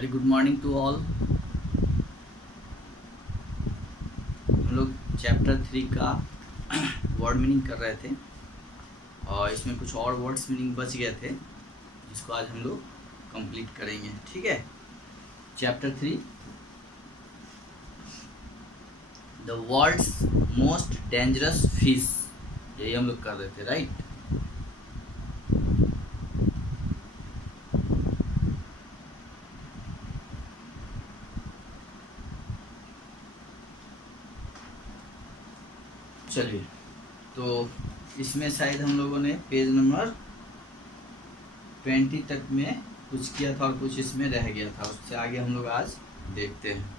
Very good morning to all. हम लोग chapter 3 का वर्ड मीनिंग कर रहे थे और इसमें कुछ और वर्ड्स मीनिंग बच गए थे जिसको आज हम लोग कंप्लीट करेंगे। ठीक है, chapter 3 the world's most dangerous fish, यही हम लोग कर रहे थे, राइट। चलिए, तो इसमें शायद हम लोगों ने पेज नंबर 20 तक में कुछ किया था और कुछ इसमें रह गया था, उससे आगे हम लोग आज देखते हैं।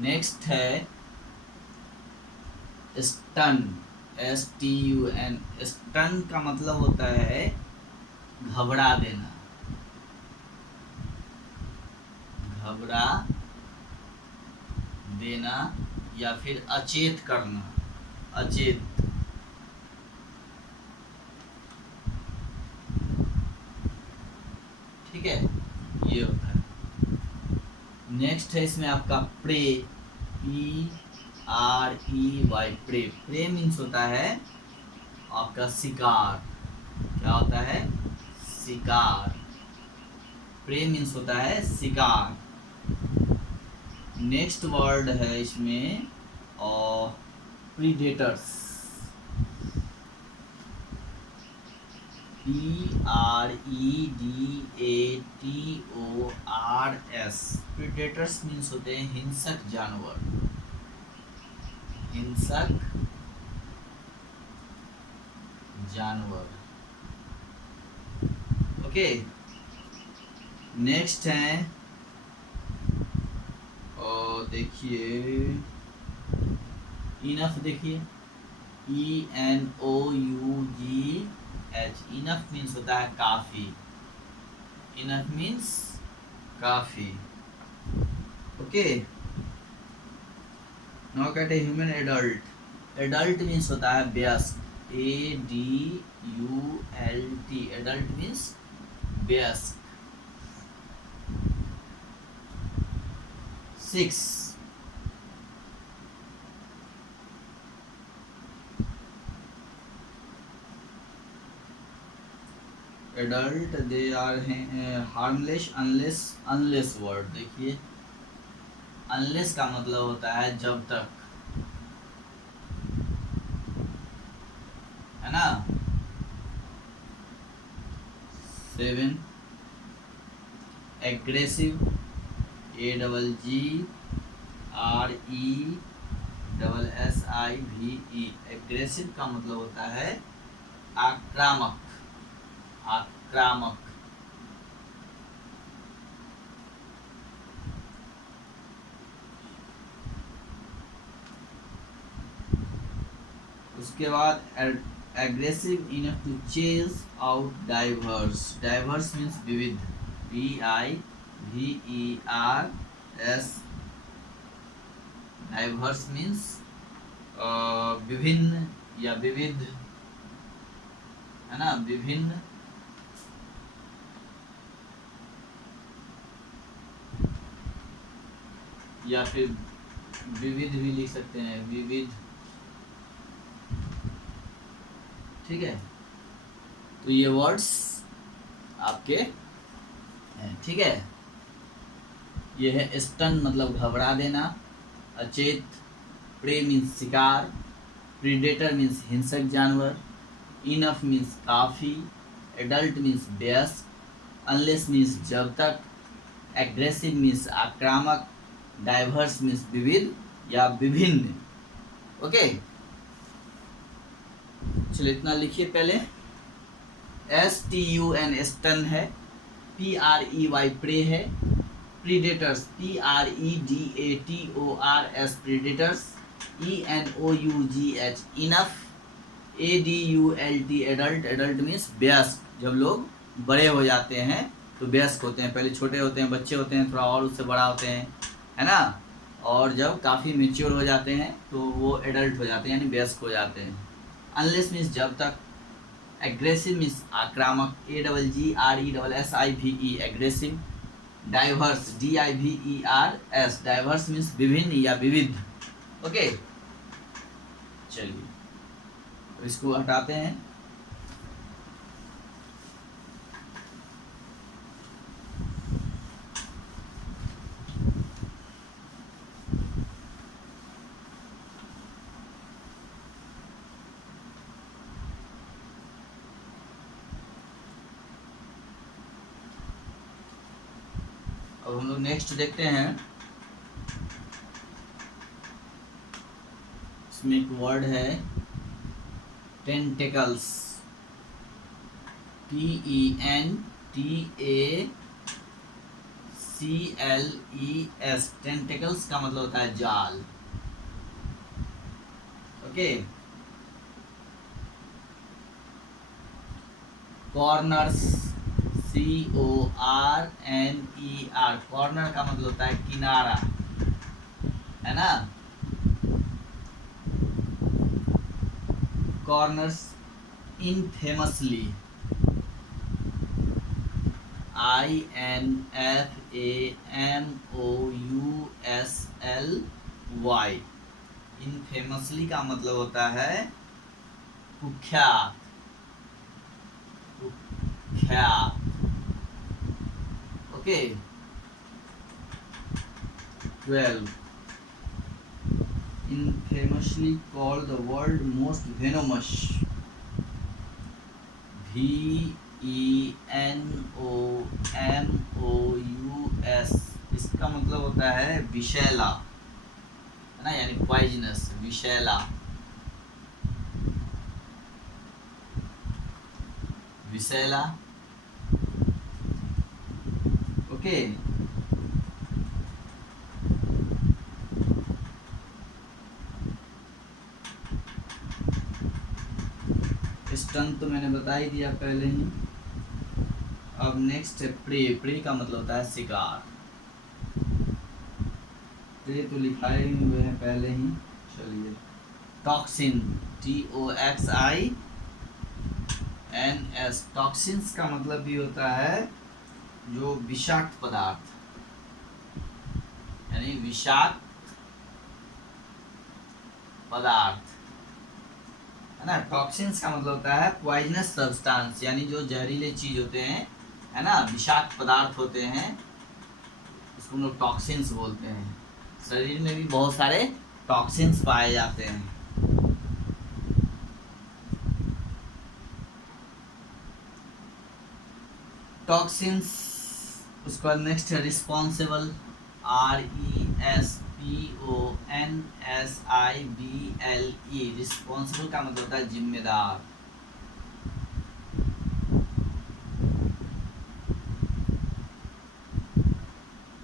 नेक्स्ट है स्टन, STUN। स्टन का मतलब होता है घबरा देना, घबरा देना या फिर अचेत करना, अचेत। ठीक है, ये होता है। नेक्स्ट है इसमें आपका prey, PREY, prey. Prey means होता है आपका शिकार। क्या होता है? शिकार। प्रे मीन्स होता है शिकार। नेक्स्ट वर्ड है इसमें और प्रीडेटर्स, PREDATORS। प्रीडेटर्स मीन्स होते हैं हिंसक जानवर, हिंसक जानवर। ओके, नेक्स्ट है और देखिए इनफ, देखिए ENOUGH। इनफ मीन्स होता है काफी, इनफ मीन्स काफी। ओके, नाउ कहते हैं ह्यूमन एडल्ट। एडल्ट मीन्स होता है वयस्क, ADULT। एडल्ट मीन्स वयस्क। 6 adult, they are harmless unless word. देखिए अनलेस का मतलब होता है जब तक, है ना। 7 एग्रेसिव, AGGRESSIVE। एग्रेसिव का मतलब होता है आक्रामक, आक्रामक। उसके बाद aggressive enough to chase out diverse. Diverse means विविध, DIVERS। डाइवर्स मीन्स विभिन्न या विविध, है ना, विभिन्न। या फिर विविध भी लिख सकते हैं, विविध। ठीक है, तो ये वर्ड्स आपके हैं। ठीक है, ये है स्टन मतलब घबरा देना, अचेत। प्रे मीन्स शिकार, प्रीडेटर मीन्स हिंसक जानवर, इनफ मीन्स काफ़ी, एडल्ट मीन्स वयस्क, अनलेस मीन्स जब तक, एग्रेसिव मीन्स आक्रामक, डाइवर्स मीन्स विविध या विभिन्न। ओके, चलिए इतना लिखिए पहले। STUN स्टन है, PREY प्रे है, predators PREDATORS predators, ENOUGH enough, ADULT adult. Adult means वयस्क, जब लोग बड़े हो जाते हैं तो वयस्क होते हैं। पहले छोटे होते हैं, बच्चे होते हैं, थोड़ा और उससे बड़ा होते हैं, है ना। और जब काफ़ी मेच्योर हो जाते हैं तो वो एडल्ट हो जाते हैं, यानी वयस्क हो जाते हैं। अनलेस मीन्स जब तक, एग्रेसिव मीन्स आक्रामक, AGRESSIVE aggressive, diverse DIVERS diverse means विभिन्न या विविध। ओके, चलिए तो इसको हटाते हैं। अब हम लोग नेक्स्ट देखते हैं। इसमें एक वर्ड है टेंटेकल्स, TENTACLES। टेंटेकल्स का मतलब होता है जाल। Okay, corners, CORNER। कॉर्नर का मतलब होता है किनारा, है ना। Corners इनफेमसली, INFAMOUSLY। इनफेमसली का मतलब होता है कुख्यात, कुख्यात। Okay, 12 infamously called the world most venomous, VENOMOUS। इसका मतलब होता है विषैला, है ना, यानी पॉइजनस, विषैला, विषैला। ओके, स्टन तो मैंने बता ही दिया पहले ही। अब नेक्स्ट है प्रे। प्रे का मतलब होता है शिकार। प्रे तो लिखाए ही हुए हैं पहले ही। चलिए, टॉक्सिन, TOXINS। टॉक्सिन्स का मतलब भी होता है जो विषाक्त पदार्थ, यानी विषाक्त पदार्थ, है ना। टॉक्सिन्स का मतलब होता है पॉइजनस सब्सटेंस, यानी जो जहरीले चीज होते हैं, है ना, विषाक्त पदार्थ होते हैं, इसको हम लोग टॉक्सिन्स बोलते हैं। शरीर में भी बहुत सारे टॉक्सिन्स पाए जाते हैं। टॉक्सिन्स। उसके बाद नेक्स्ट है रिस्पॉन्सिबल, RESPONSIBLE। रिस्पॉन्सिबल का मतलब होता है जिम्मेदार।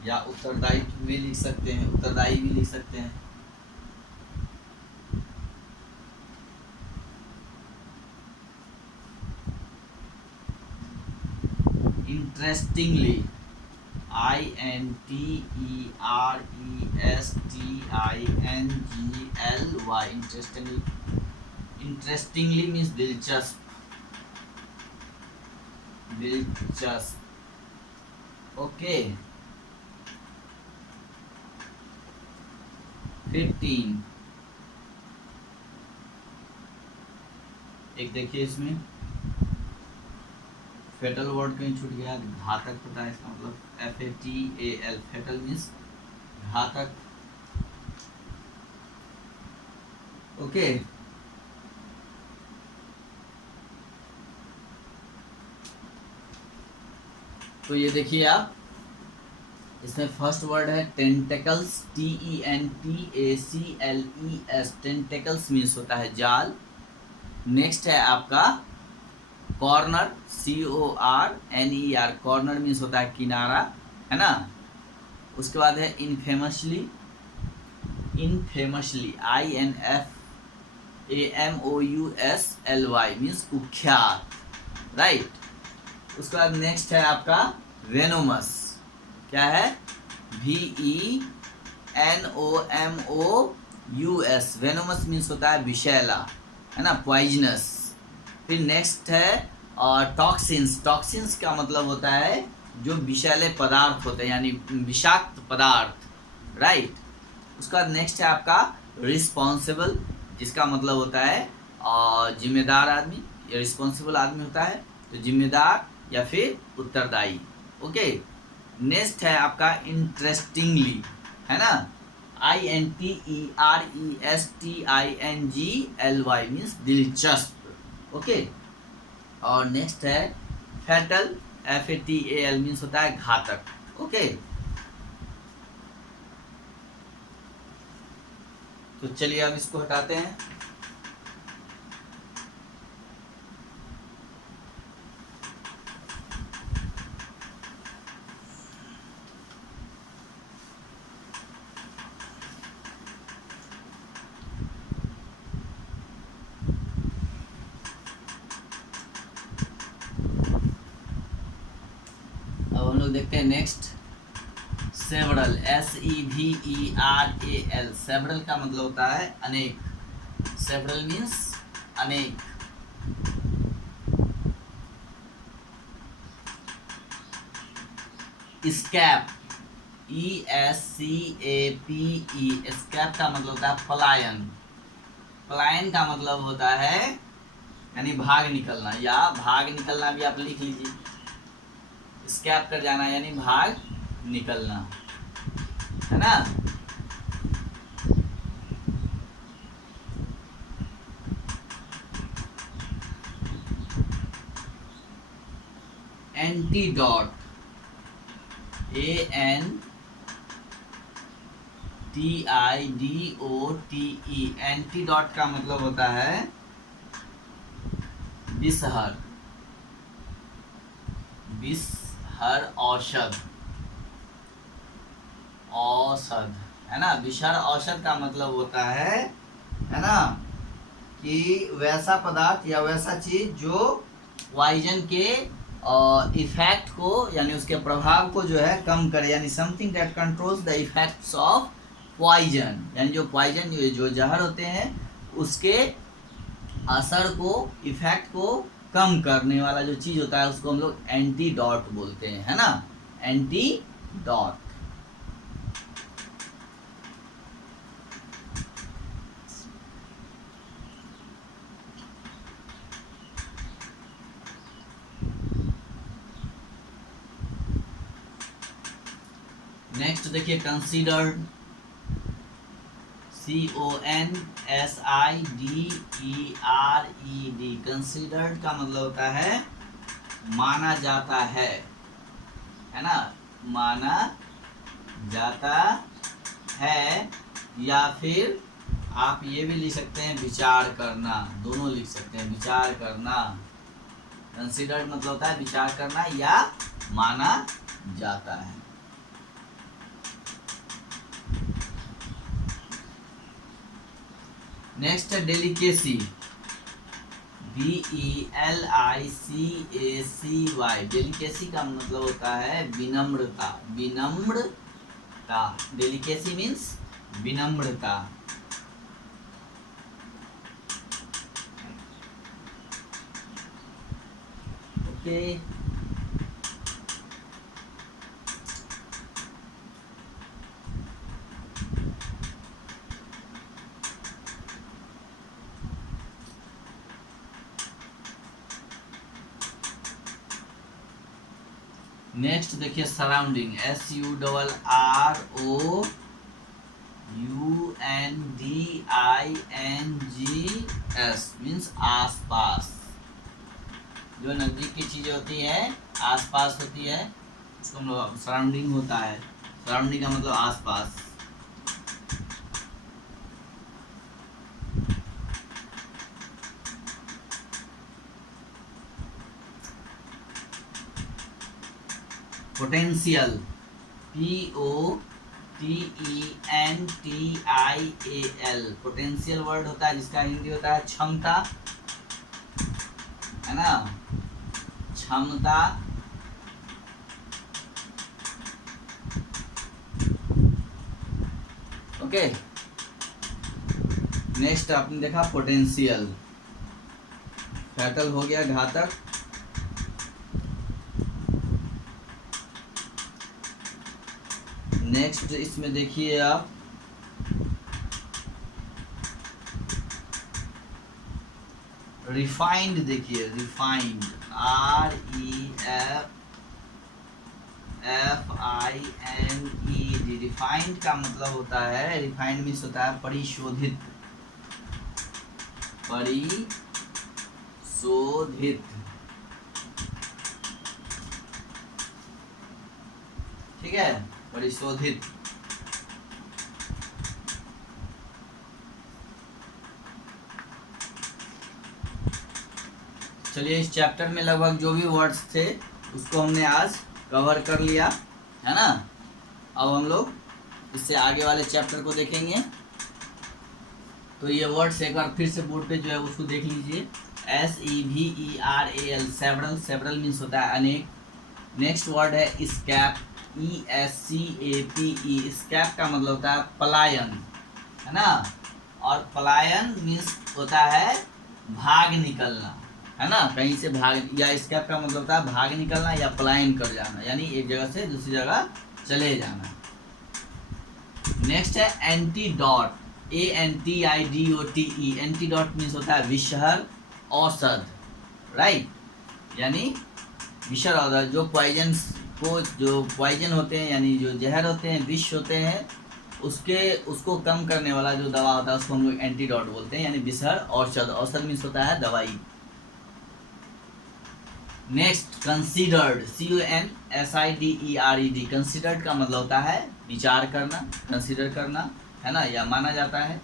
या उत्तरदायित्व भी लिख सकते हैं, उत्तरदायी भी लिख सकते हैं। Interestingly, INTERESTINGLY। Interestingly, interestingly means दिलचस्प, दिलचस्प। ओके, 15। एक देखिए इसमें फेटल वर्ड कहीं छूट गया, घातक होता है इसका मतलब, FATAL। फेटल मीन्स घातक। ओके, तो ये देखिए आप, इसमें फर्स्ट वर्ड है टेंटेकल्स, TENTACLES। टेंटेकल्स मीन्स होता है जाल। नेक्स्ट है आपका कॉर्नर, CORNER। कॉर्नर मीन्स होता है किनारा, है ना। उसके बाद है इनफेमसली, इनफेमसली INFAMOUSLY मीन्स कुख्यात, राइट। उसके बाद नेक्स्ट है आपका वेनोमस। क्या है? VENOMOUS। वेनोमस मीन्स होता है विषैला, है ना, पॉइजनस। फिर नेक्स्ट है टॉक्सिन्स। टॉक्सिन्स का मतलब होता है जो विषैले पदार्थ होते हैं, यानी विषाक्त पदार्थ, राइट। उसका नेक्स्ट है आपका रिस्पॉन्सिबल, जिसका मतलब होता है जिम्मेदार आदमी या रिस्पॉन्सिबल आदमी होता है, तो जिम्मेदार या फिर उत्तरदायी। ओके। नेक्स्ट है आपका इंटरेस्टिंगली, है ना, INTERESTINGLY मीन्स दिलचस्प। ओके। और नेक्स्ट है फैटल, FATAL मीन्स होता है घातक। ओके। तो चलिए अब इसको हटाते हैं। अब हम लोग देखते हैं नेक्स्ट सेवरल, SEVERAL। सेवरल का मतलब होता है अनेक। सेवरल मीन्स अनेक। स्कैप, ESCAPE। स्कैप का मतलब होता है पलायन। पलायन का मतलब होता है यानी भाग निकलना, या भाग निकलना भी आप लिख लीजिए। स्कैप कर जाना यानी भाग निकलना, है ना। Antidote, ANTIDOTE। एंटीडॉट का मतलब होता है विषहर। विषहर औषध, औषध, है ना। विषहर औषध का मतलब होता है ना, कि वैसा पदार्थ या वैसा चीज जो पॉइजन के इफेक्ट को, यानी उसके प्रभाव को जो है कम करे, यानी something that controls the effects of poison. यानी जो पॉइजन, जो जहर होते हैं, उसके असर को, इफेक्ट को कम करने वाला जो चीज होता है उसको हम लोग एंटीडॉट बोलते हैं, है ना, एंटीडॉट। नेक्स्ट देखिए कंसीडर्ड, CONSIDERED। कंसीडर्ड का मतलब होता है माना जाता है ना, माना जाता है। या फिर आप ये भी लिख सकते हैं विचार करना, दोनों लिख सकते हैं, विचार करना। कंसीडर्ड मतलब होता है विचार करना या माना जाता है। नेक्स्ट है डेलिकेसी, DELICACY। डेलिकेसी का मतलब होता है विनम्रता, विनम्रता। डेलिकेसी मीन्स विनम्रता। ओके। नेक्स्ट देखिए सराउंडिंग, SURROUNDINGS मीन्स आसपास। जो नजदीक की चीजें होती है, आसपास होती है, उसको हम लोग सराउंडिंग होता है। सराउंडिंग का मतलब आसपास। Potential, POTENTIAL। पोटेंशियल वर्ड होता है जिसका हिंदी होता है क्षमता, है ना, क्षमता, ओके। नेक्स्ट आपने देखा पोटेंशियल, फैटल हो गया घातक। नेक्स्ट इसमें देखिए आप रिफाइंड, देखिए रिफाइंड, REFINED। रिफाइंड का मतलब होता है, रिफाइंड मीन्स होता है परिशोधित, परिशोधित, ठीक है, परिशोधित। चलिए इस चैप्टर में लगभग जो भी वर्ड्स थे उसको हमने आज कवर कर लिया है ना। अब हम लोग इससे आगे वाले चैप्टर को देखेंगे। तो ये वर्ड्स एक बार फिर से बोर्ड पे जो है उसको देख लीजिए। SEVERAL, सेवरल, सेवरल मीन्स होता है अनेक। नेक्स्ट वर्ड है स्कैप, ESCAPE, स्कैप का मतलब होता है पलायन, है ना। और पलायन मीन्स होता है भाग निकलना, है ना, कहीं से भाग, या स्कैप का मतलब होता है भाग निकलना या पलायन कर जाना, यानी एक जगह से दूसरी जगह चले जाना। नेक्स्ट है एंटीडॉट, ANTIDOTE, एंटीडॉट मीन्स होता है विषहर औषध, राइट, यानी विषहर औषध, जो पॉइजन को, जो पॉइजन होते हैं यानी जो जहर होते हैं, विष होते हैं, उसको कम करने वाला जो दवा होता है उसको हम लोग एंटीडॉट बोलते हैं, यानी विषहर औषध। औषध मीन्स होता है दवाई। नेक्स्ट कंसीडर्ड, CONSIDERED, कंसीडर्ड का मतलब होता है विचार करना, कंसीडर करना, है ना, या माना जाता है।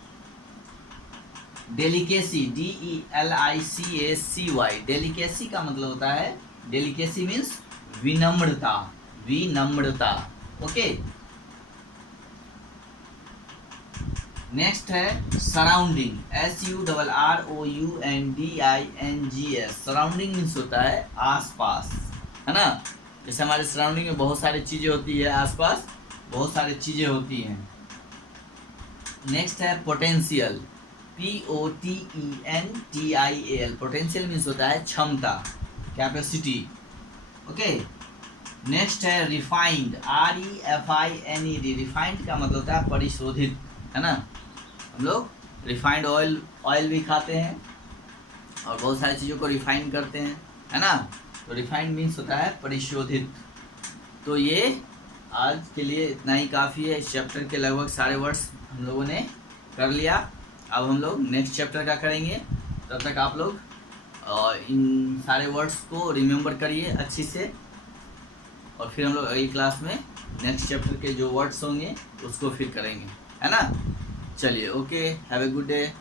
डेलिकेसी, DELICACY, डेलिकेसी का मतलब होता है, डेलिकेसी मीन्स विनम्रता, विनम्रता, ओके। नेक्स्ट है सराउंडिंग, SURROUNDINGS, सराउंडिंग मीन्स होता है आसपास, है ना। जैसे हमारे सराउंडिंग में बहुत सारी चीज़ें होती है, आसपास बहुत सारी चीज़ें होती हैं। नेक्स्ट है पोटेंशियल, POTENTIAL, पोटेंशियल मीन्स होता है क्षमता, कैपेसिटी, ओके। नेक्स्ट है रिफाइंड, REFINED, रिफाइंड का मतलब होता है परिशोधित, है ना। हम लोग रिफाइंड ऑयल भी खाते हैं और बहुत सारी चीज़ों को रिफाइन करते हैं, है ना। तो रिफाइंड मीन्स होता है परिशोधित। तो ये आज के लिए इतना ही काफ़ी है। इस चैप्टर के लगभग सारे वर्ड्स हम लोगों ने कर लिया। अब हम लोग नेक्स्ट चैप्टर का करेंगे, तब तक आप लोग इन सारे वर्ड्स को रिमेम्बर करिए अच्छी से, और फिर हम लोग अगली क्लास में नेक्स्ट चैप्टर के जो वर्ड्स होंगे उसको फिर करेंगे, है ना। चलिए, okay, have a good day.